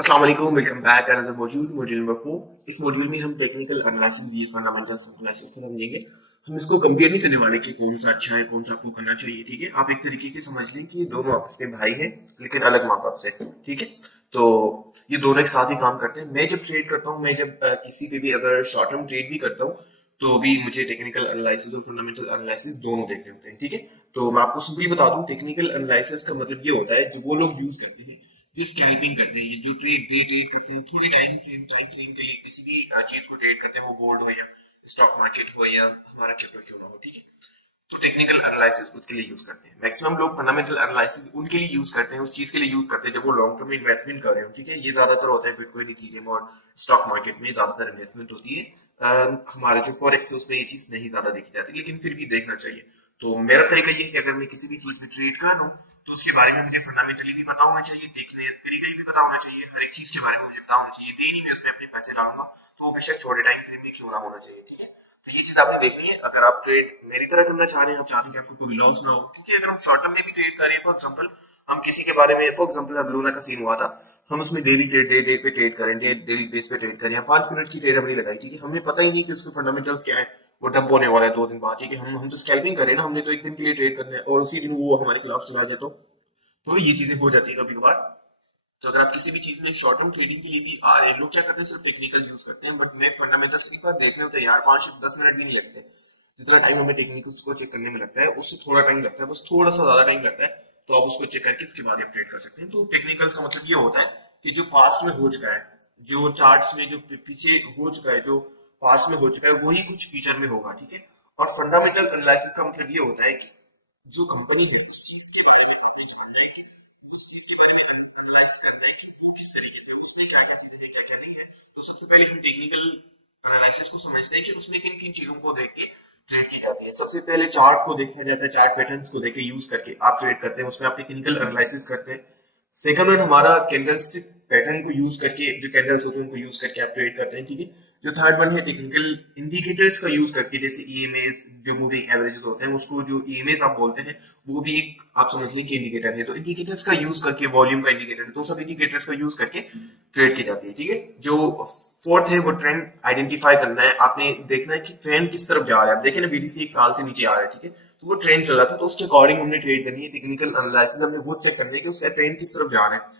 अस्सलाम वालेकुम, welcome back another module number 4। इस मॉड्यूल में हम technical analysis vs fundamentals of analysis को समझेंगे। हम इसको कंपेयर नहीं करने वाले कि कौन सा अच्छा है, कौन सा आपको करना चाहिए। ठीक है, आप एक तरीके से समझ लें कि ये दोनों आपस में भाई हैं, लेकिन अलग माँ बाप से। ठीक है, तो ये दोनों एक साथ ही काम करते हैं। मैं जब ट्रेड करता हूँ, मैं जब किसी पे भी अगर शॉर्ट टर्म ट्रेड भी करता हूँ, तो भी मुझे टेक्निकल एनालिसिस और फंडामेंटल एनालिसिस दोनों देखने होते हैं। ठीक है, तो मैं आपको सिंपली बता दूं, टेक्निकल एनालिसिस का मतलब ये होता है जो वो लोग यूज करते हैं जो स्कैल्पिंग करते हैं, जो ट्रेड करते हैं थोड़ी टाइम फ्रेम के लिए किसी भी चीज को ट्रेड करते हैं, वो गोल्ड हो या स्टॉक मार्केट हो या हमारा क्रिप्टो क्यों ना हो। ठीक है, तो टेक्निकल एनालिसिस उसके लिए यूज करते हैं। मैक्सिमम लोग फंडामेंटल एनालिसिस उनके लिए यूज करते हैं, उस चीज के लिए यूज करते हैं जब वो लॉन्ग टर्म में इन्वेस्टमेंट कर रहे हो। ठीक है, ये ज्यादातर होता है बिटकॉइन, इथेरियम और स्टॉक मार्केट में ज्यादातर इन्वेस्टमेंट होती है। हमारा जो फॉरेक्स है उसमें ये चीज नहीं ज्यादा देखी जाती, लेकिन फिर भी देखना चाहिए। तो मेरा तरीका ये है कि अगर मैं किसी भी चीज में ट्रेड कर रहा हूँ तो उसके बारे में मुझे फंडामेंटली भी पता होना चाहिए, देखने तरीका भी पता होना चाहिए, हर एक चीज के बारे में मुझे पता होना चाहिए। नहीं मैं उसमें अपने पैसे डालूंगा तो वो बेशक छोटे टाइम फ्रेम में क्यों ना होना चाहिए। ठीक है, तो ये चीज आपने देखनी है। अगर आप ट्रेड मेरी तरह करना चाह रहे हैं, आप चाहते हैं कि आपको कोई लॉस ना हो, क्योंकि अगर हम शॉर्ट टर्म में भी ट्रेड कर रहे हैं, फॉर एग्जांपल हम किसी के बारे में, फॉर एग्जांपल अब लूना का सीन हुआ था, हम उसमें डेली डे पे ट्रेड करें, डेली बेस पे ट्रेड करें, 5 मिनट की ट्रेड हमने लगाई। ठीक है, हमें पता ही नहीं कि उसके फंडामेंटल्स क्या है, वो डंप होने वाला है 2 दिन बाद। ठीक है, हम तो स्कैल्पिंग करें ना, हमने तो एक दिन के लिए ट्रेड करना है और उसी दिन वो हमारे खिलाफ चला जाए तो ये चीजें हो जाती है कभी कभार। तो अगर आप किसी भी चीज में शॉर्ट टर्म ट्रेडिंग के लिए भी आ रहे हैं, लोग क्या करते हैं सिर्फ टेक्निकल यूज करते हैं, बट मैं फंडामेंटल्स एक बार देखने होते हैं यार, 5 से 10 मिनट भी नहीं लगते। जितना टाइम हमें टेक्निकल्स को चेक करने में लगता है उससे थोड़ा टाइम लगता है, बस थोड़ा सा ज्यादा टाइम लगता है। तो आप उसको चेक करके इसके बाद आप ट्रेड कर सकते हैं। तो टेक्निकल्स का मतलब ये होता है कि जो पास्ट में हो चुका है, जो चार्ट्स में जो पीछे हो चुका है, जो पास्ट में हो चुका है, वही कुछ फ्यूचर में होगा। ठीक है, और फंडामेंटल एनालिसिस का मतलब ये होता है कि जो कंपनी है उस चीज के बारे में आपने जानना है, कि उस चीज के बारे में एनालाइज करना है कि वो किस तरीके से, उसमें क्या क्या चीजें हैं, क्या क्या नहीं है। तो सबसे पहले हम टेक्निकल एनालिसिस को समझते हैं कि उसमें किन किन चीजों को देख के ट्रेड की जाती है। सबसे पहले चार्ट को देखा जाता है, चार्ट पैटर्न्स को देख के यूज करके आप ट्रेड करते हैं, उसमें आप टेक्निकल एनालिसिस करते हैं। सेकंड वन हमारा कैंडलस्टिक पैटर्न को यूज करके, जो कैंडल्स होते हैं उनको यूज करके आप ट्रेड करते हैं। ठीक है, जो थर्ड वन है टेक्निकल इंडिकेटर्स का यूज करके, जैसे ईएमएस, जो मूविंग एवरेजेस होते हैं, उसको जो ईएमएस आप बोलते हैं वो भी एक आप समझ लें कि इंडिकेटर है। तो इंडिकेटर्स का यूज करके, वॉल्यूम का इंडिकेटर है, तो सब इंडिकेटर्स का यूज करके ट्रेड की जाती है। ठीक है, जो फोर्थ है वो ट्रेंड आइडेंटिफाई करना है। आपने देखना है कि ट्रेंड किस तरफ जा रहा है। आप देखें ना, बीडीसी 1 साल से नीचे आ रहा है, ठीक है, तो वो ट्रेंड चल रहा था, तो उसके अकॉर्डिंग हमने ट्रेड करनी है। टेक्निकल एनालिसिस हमने वो चेक करना है कि उसका ट्रेंड किस तरफ जा रहा है।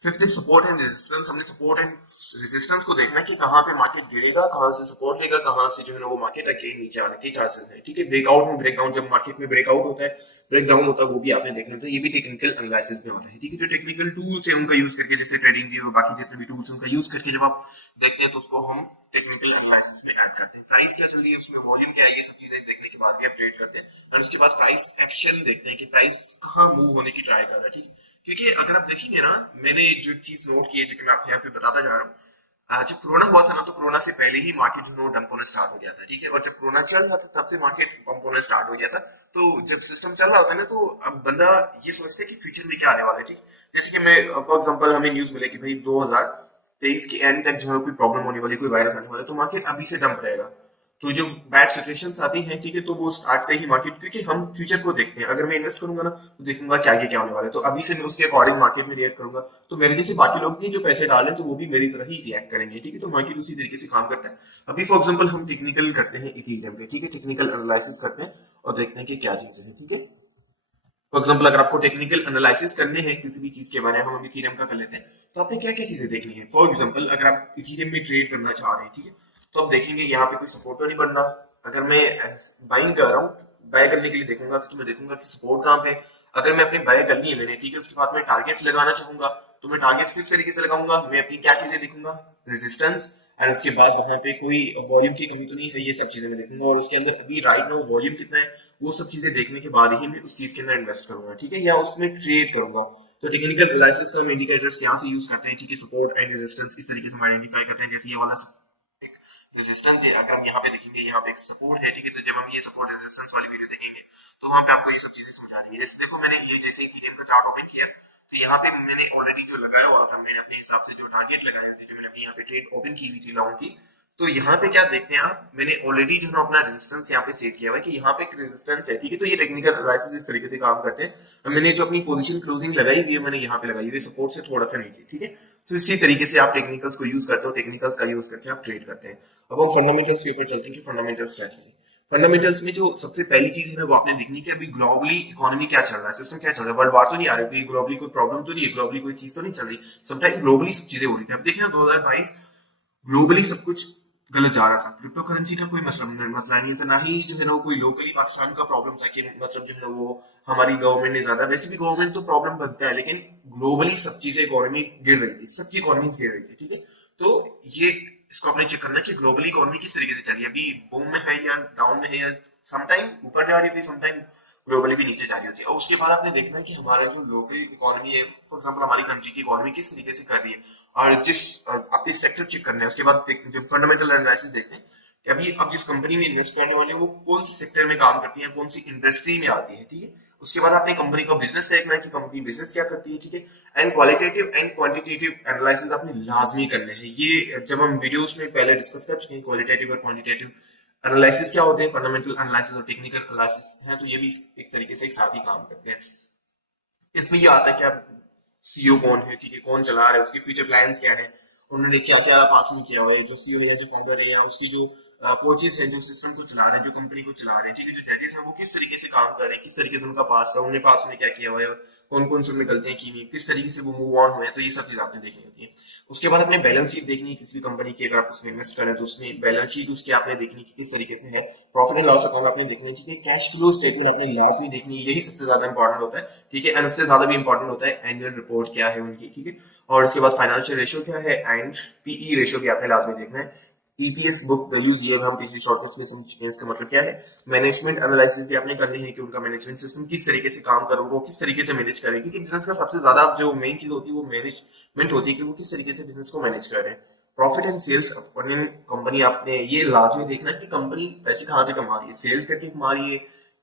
फिफ्थ है सपोर्ट एंड रेजिस्टेंस। हमने सपोर्ट एंड रेजिस्टेंस को देखना है कि कहाँ पे मार्केट गिरेगा, कहाँ से सपोर्ट लेगा, कहाँ से जो है ना वो मार्केट अगेन नीचे आने के चांसेस है। ठीक है, ब्रेकआउट में ब्रेकडाउन, जब मार्केट में ब्रेकआउट होता है, ब्रेकडाउन होता है, वो भी आपने देखना होता है। ये भी टेक्निकल एनालिसिस में होता है। ठीक है, जो टेक्निकल टूल्स है उनका यूज करके, जैसे ट्रेडिंग व्यू, बाकी जितने भी टूल्स उनका यूज करके जब आप देखते हैं तो उसको हम टेक्निकल एनालिसिस में ऐड करते हैं। प्राइस क्या चल रही है, उसमें वॉल्यूम क्या है, ये सब चीजें देखने के बाद भी आप ट्रेड करते हैं। और उसके बाद प्राइस एक्शन देखते हैं कि प्राइस कहाँ मूव होने की ट्राई कर रहा है। ठीक है, क्योंकि अगर आप देखेंगे ना, मैंने जो चीज नोट की है, जो कि मैं आपको यहाँ पे बताता जा रहा हूँ, जब कोरोना हुआ था ना, तो कोरोना से पहले ही मार्केट जो है डंप होना स्टार्ट हो गया था। ठीक है, और जब कोरोना चल रहा था तब से मार्केट पंप होना स्टार्ट हो गया था। तो जब सिस्टम चल रहा होता है ना, तो अब बंदा ये सोचता है कि फ्यूचर में क्या आने वाला है। ठीक, जैसे कि मैं फॉर एग्जांपल, हमें न्यूज मिले कि भाई 2023 के एंड तक जो है कोई प्रॉब्लम होने वाली, कोई वायरस आने वाला है, तो मार्केट अभी से डंप रहेगा। तो जो बैड सिचुएशंस आती हैं, ठीक है, तो वो स्टार्ट से ही मार्केट, क्योंकि हम फ्यूचर को देखते हैं, अगर मैं इन्वेस्ट करूंगा ना तो देखूंगा क्या क्या होने वाला है, तो अभी से मैं उसके अकॉर्डिंग मार्केट में रिएक्ट करूंगा। तो मेरे जैसे बाकी लोग भी जो पैसे डालें तो वो भी मेरी तरह ही रिएक्ट करेंगे। ठीक है, तो मार्केट उसी तरीके से काम करता है। अभी फॉर एग्जाम्पल हम टेक्निकल करते हैं इथेरियम पे। ठीक है, टेक्निकल एनालिसिस करते हैं और देखते हैं कि क्या चीजें हैं। ठीक है, फॉर एग्जाम्पल अगर आपको टेक्निकल एनालिसिस करने हैं किसी भी चीज के बारे में, हम इथेरियम का कर लेते हैं, तो आपने क्या क्या चीजें देखनी है। फॉर एग्जाम्पल अगर आप इथेरियम में ट्रेड करना चाह रहे हैं, ठीक है, तो आप देखेंगे यहाँ पे कोई सपोर्ट तो नहीं बन रहा। अगर मैं बाइंग कर रहा हूँ, बाय करने के लिए देखूंगा, तो मैं देखूंगा कि सपोर्ट कहाँ पे है। अगर मैं अपनी बाय करनी है मैंने, ठीक है, उसके बाद मैं टारगेट्स लगाना चाहूंगा, तो मैं टारगेट्स किस तरीके से लगाऊंगा, मैं अपनी क्या चीजें देखूंगा, रेजिस्टेंस, एंड उसके बाद वहां पे कोई वॉल्यूम की कमी तो नहीं है, ये सब चीजें मैं देखूंगा। और उसके अंदर अभी राइट नाउ वॉल्यूम कितना है, वो सब चीजें देखने के बाद ही मैं उस चीज के अंदर इन्वेस्ट करूंगा। ठीक है, या उसमें ट्रेड करूंगा। तो टेक्निकल एनालिसिस का हम इंडिकेटर्स यहाँ से यूज करते हैं। ठीक है, सपोर्ट एंड रेजिस्टेंस इस तरीके से हम आइडेंटिफाई करते हैं। जैसे ये वाला एक रेजिस्टेंस है, अगर हम यहाँ पे देखेंगे, यहाँ पे एक सपोर्ट है। ठीक है, तो जब हम ये सपोर्ट रेजिस्टेंस वाली वीडियो देखेंगे तो वहां पे आपको ये सब चीजें समझ आ रही है। जैसे देखो, मैंने ये जैसे इथेरियम का चार्ट ओपन किया, तो यहाँ पे मैंने ऑलरेडी जो लगाया हुआ था, मैंने अपने हिसाब से जो टारगेट लगाए थे, जो मैंने अपने यहाँ पे ट्रेड ओपन की हुई थी लॉन्ग की, तो यहाँ पे क्या देखते हैं आप, मैंने ऑलरेडी जो है अपना रेजिस्टेंस यहाँ पे सेट किया हुआ है कि यहाँ पे एक रेजिस्टेंस है। ठीक है, तो ये टेक्निकल एनालिसिस इस तरीके से काम करते हैं। मैंने जो अपनी पोजीशन क्लोजिंग लगाई हुई है, मैंने यहाँ पे लगाई हुई है सपोर्ट से थोड़ा सा नीचे। ठीक है, तो इसी तरीके से आप टेक्निकल्स को यूज करते हो, टेक्निकल्स का यूज करके आप ट्रेड करते हैं। अब हम फंडामेंटल्स के ऊपर चलते हैं कि फंडामेंटल्स क्या चीज है। फंडामेंटल्स में जो सबसे पहली चीज है ना वो आपने देखनी कि अभी ग्लोबली इकोनॉमी क्या चल रहा है, सिस्टम क्या चल रहा है, वर्ल्ड वार तो नहीं आ रही, कोई ग्लोबली कोई प्रॉब्लम तो नहीं है, ग्लोबली कोई चीज तो नहीं चल रही। समटाइम ग्लोबली सब चीजें हो रही थी। अब देखिए ना 2022 ग्लोबली सब कुछ गलत जा रहा था, क्रिप्टो करेंसी का कोई मसला नहीं था, ना ही जो है ना कोई लोकली पाकिस्तान का प्रॉब्लम था कि मतलब जो है ना वो हमारी गवर्नमेंट ने ज्यादा, वैसे भी गवर्नमेंट तो प्रॉब्लम बनता है, लेकिन ग्लोबली सब चीजें इकोनॉमी गिर रही थी, सबकी इकोनॉमी गिर रही थी, ठीक है। तो ये इसको आपने चेक करना कि ग्लोबली इकोनॉमी किस तरीके से चल रही है, अभी बूम में है या डाउन में है, या समटाइम ऊपर जा रही थी, समटाइम ग्लोबली भी नीचे जा रही होती है। और उसके बाद आपने देखना है कि हमारा जो लोकल इकोनॉमी है, फॉर एग्जांपल हमारी कंट्री की इकोनॉमी किस तरीके से कर रही है, और जिस आपके सेक्टर चेक करना है। उसके बाद जो फंडामेंटल एनालिसिस देखते हैं कि अभी आप जिस कंपनी में इन्वेस्ट करने वाले हैं वो कौन सी सेक्टर में काम करती है, कौन सी इंडस्ट्री में आती है, ठीक है। उसके बाद आपने कंपनी का बिजनेस देखना है कि कंपनी बिजनेस क्या करती है, ठीक है। And qualitative and quantitative analysis आपने लाजमी करने हैं। ये जब हम वीडियोस में पहले डिस्कस कर चुके हैं, क्वालिटेटिव और क्वांटिटेटिव एनालिसिस क्या होते हैं, फंडामेंटल एनालिसिस और टेक्निकल एनालिसिस है, तो ये भी एक तरीके से एक साथ ही काम करते हैं। इसमें ये आता है कि आप सीईओ कौन है, ठीक है, कौन चला रहा है, उसके फ्यूचर प्लान्स क्या है, उन्होंने क्या क्या पास में किया हुआ है, जो सीईओ है या जो फाउंडर है या उसकी जो कोचेस हैं जो सिस्टम को चला रहे हैं, जो कंपनी को चला रहे हैं, ठीक है, जो जजेस हैं वो किस तरीके से काम कर रहे हैं, किस तरीके से उनका पास है, उन्होंने पास में क्या किया हुआ है, कौन कौन से उनमें गलतियां की हुई, किस तरीके से वो मूव ऑन हुए, तो ये सब चीज आपने देखनी होती है। उसके बाद अपने बैलेंस शीट देखनी है किसी भी कंपनी की, अगर आप उसमें इन्वेस्ट करें तो उसमें बैलेंस शीट उसकी आपने देखनी है किस तरीके से है, प्रॉफिट एंड लॉस अकाउंट आपने देखना है, ठीक है, कैश फ्लो स्टेटमेंट आपने लाजमी देखनी है, यही सबसे ज्यादा इंपॉर्टेंट होता है, ठीक है। एंड उससे ज्यादा भी इंपॉर्टेंट होता है एनुअल रिपोर्ट क्या है उनकी, ठीक है। और उसके बाद फाइनेंशियल रेशियो क्या है एंड पीई रेशियो भी आपने लाजमी देखना है। ईपीएस बुक वैल्यूज ये हम पिछली शॉर्टकट्स में समझ चुके हैं, इसका मतलब क्या है। मैनेजमेंट एनालिसिस भी आपने करनी है कि उनका मैनेजमेंट सिस्टम किस तरीके से काम कर रहा है, वो किस तरीके से मैनेज करे, क्योंकि बिजनेस का सबसे ज्यादा जो मेन चीज होती है वो मैनेजमेंट होती है कि वो किस तरीके से बिजनेस को मैनेज कर रहे हैं। प्रॉफिट एंड सेल्स अपॉर्डिंग कंपनी आपने ये लाजमी देखना है कि कंपनी पैसे कहाँ से कमा रही है, सेल्स करके कमा रही है,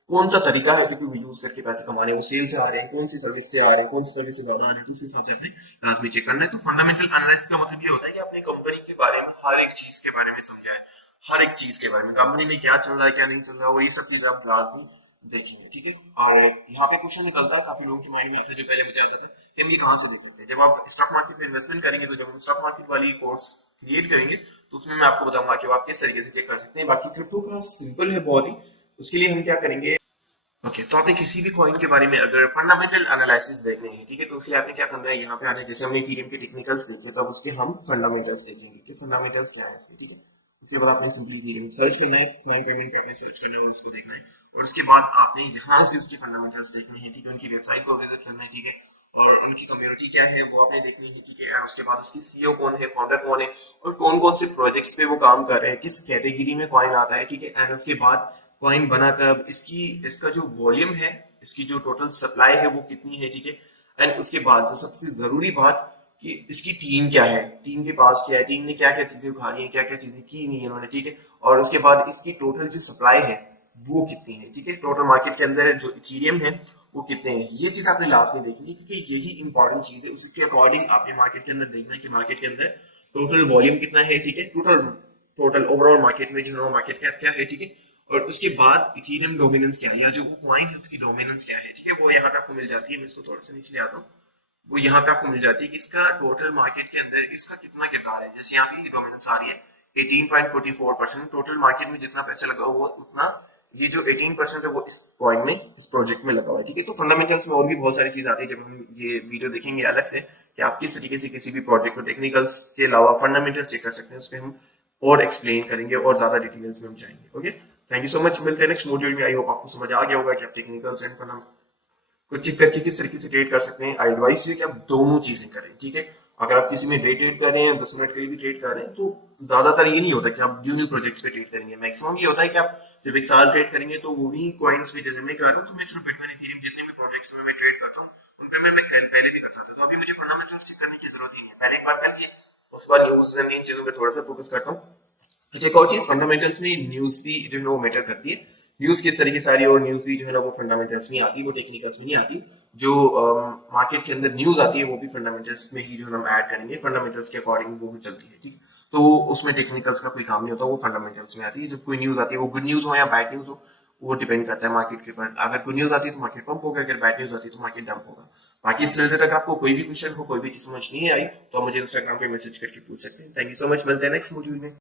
कौन सा तरीका है जो कि वो यूज करके पैसे कमा रहे हैं, वो सेल से आ रहे हैं, कौन सी सर्विस से आ रहे हैं, कौन सी सर्विस से ज्यादा आ रहे हैं, तो उस हिसाब से अपने लाजमी चेक करना है। तो फंडामेंटल एनालिसिस का मतलब ये होता है कि अपने कंपनी के बारे में हर एक चीज के बारे में समझा है, हर एक चीज के बारे में कंपनी में क्या चल रहा है क्या नहीं चल रहा है, और ये सब चीजें आप लाजमी देखेंगे, ठीक है। और यहाँ पे क्वेश्चन निकलता है, काफी लोगों के माइंड में आता है, जो पहले मुझे आता था कि हम ये कहाँ से देख सकते हैं। जब आप स्टॉक मार्केट में इन्वेस्टमेंट करेंगे, तो जब हम स्टॉक मार्केट वाली कोर्स क्रिएट करेंगे तो उसमें मैं आपको बताऊंगा कि आप किस तरीके से चेक कर सकते हैं। बाकी क्रिप्टो का सिंपल है बहुत ही, उसके लिए हम क्या करेंगे, ओके तो आपने किसी भी कॉइन के बारे में अगर फंडामेंटल एनालिसिस देखने हैं, ठीक है, तो उसके लिए आपने क्या करना है, यहाँ पे आने, जैसे हमने इथेरियम के टेक्निकल्स देखे तब उसके हम फंडामेंटल्स देखेंगे कि फंडामेंटल्स क्या है, ठीक है। उसके बाद आपने सिंपली इथेरियम सर्च करना है, कॉइन पेमेंट पे आपने सर्च करना है और उसको देखना है, और उसके बाद आपने यहाँ से उसके फंडामेंटल्स देखने हैं, ठीक है, उनकी वेबसाइट को विजिट करना है, ठीक है, और उनकी कम्युनिटी क्या है वो आपने देखनी है, ठीक है। और उसके बाद उसकी सीईओ कौन है, फाउंडर कौन है, और कौन कौन से प्रोजेक्ट्स पे वो काम कर रहे हैं, किस कैटेगरी में कॉइन आता है, ठीक है। एंड उसके बाद कॉइन बना कब, इसकी इसका जो वॉल्यूम है, इसकी जो टोटल सप्लाई है वो कितनी है, ठीक है। एंड उसके बाद जो सबसे जरूरी बात कि इसकी टीम क्या है, टीम के पास क्या है, टीम ने क्या क्या चीजें उखाड़ी हैं, क्या क्या चीजें की नहीं है उन्होंने, ठीक है। और उसके बाद इसकी टोटल जो सप्लाई है वो कितनी है, ठीक है, टोटल मार्केट के अंदर जो इथेरियम है वो कितने हैं, ये चीज आपने लास्ट में देखनी है, क्योंकि यही इंपॉर्टेंट चीज है। उसके अकॉर्डिंग आपने मार्केट के अंदर देखना है कि मार्केट के अंदर टोटल वॉल्यूम कितना है, ठीक है, टोटल टोटल ओवरऑल मार्केट में जो मार्केट कैप क्या है, ठीक है। और उसके बाद इथेरियम डोमिनेंस क्या है, या जो कॉइन है उसकी डोमिनेंस क्या है, ठीक है, वो यहाँ पे आपको मिल जाती है। मैं इसको थोड़ा सा नीचे ले आता हूँ, वो यहाँ पे आपको मिल जाती है कि इसका टोटल मार्केट के अंदर इसका कितना किरदार है। जैसे यहाँ पे डोमिनेंस आ रही है 18.44%, टोटल मार्केट में जितना पैसा लगा हुआ उतना ये जो 18% है वो इस कॉइन में, इस प्रोजेक्ट में लगा हुआ है, ठीक है। तो फंडामेंटल्स में और भी बहुत सारी चीज आती है, जब हम ये वीडियो देखेंगे अलग से कि आप किस तरीके से किसी भी प्रोजेक्ट को टेक्निकल्स के अलावा फंडामेंटल चेक कर सकते हैं, उसमें हम और एक्सप्लेन करेंगे और ज्यादा डिटेल्स में हम जाएंगे। Okay, thank you so much, मिलते हैं नेक्स्ट मॉड्यूल में। आई होप आपको समझ आ गया होगा कि आप टेक्निकल्स एंड फंडामेंटल को चेक करके किस तरीके से ट्रेड कर सकते हैं। आई एडवाइस यू कि आप दोनों चीजें करें, ठीक है। अगर आप किसी में डे ट्रेड कर रहे हैं, 10 मिनट के लिए भी ट्रेड कर रहे हैं, तो ज्यादातर ये नहीं होता कि आप न्यू न्यू प्रोजेक्ट्स पे ट्रेड करेंगे। मैक्सिमम ये होता है कि आप जब एक साल ट्रेड करेंगे तो वो भी कॉइन्स पे, जैसे मैं कर रहा हूँ, तो मैं सिर्फ बिटकॉइन इथेरियम जितने भी प्रोजेक्ट्स में मैं ट्रेड करता हूँ उनपे मैं पहले भी करता था, तो अभी मुझे फंडामेंटल्स चेक करने की जरूरत ही नहीं है, मैंने एक बार कर लिया, उसके बाद न्यूज एंड इन चीजों पे थोड़ा सा फोकस करता हूँ। अच्छा, एक और चीज, फंडामेंटल्स में न्यूज भी जो है वो मैटर करती है। न्यूज किस तरीके से आ रही है, और न्यूज भी जो है ना वो फंडामेंटल्स में आती है, वो टेक्निकल्स में नहीं आती। जो मार्केट के अंदर न्यूज आती है वो भी फंडामेंटल्स में ही जो है हम ऐड करेंगे, फंडामेंटल्स के अकॉर्डिंग वो भी चलती है, ठीक। तो उसमें टेक्निकल्स का कोई काम नहीं होता, वो फंडामेंटल्स में आती है। जब कोई न्यूज आती है, वो गुड न्यूज हो या बैड न्यूज हो, वो डिपेंड करता है मार्केट के ऊपर। अगर गुड न्यूज आती है तो मार्केट पंप होगा, अगर बैड न्यूज आती है तो मार्केट डंप होगा। बाकी इस रिलेटेड अगर आपको कोई भी क्वेश्चन हो, कोई भी चीज समझ नहीं आई, तो आप मुझे इंस्टाग्राम पे मैसेज करके पूछ सकते हैं। थैंक यू सो मच, मिलते हैं नेक्स्ट मॉड्यूल में।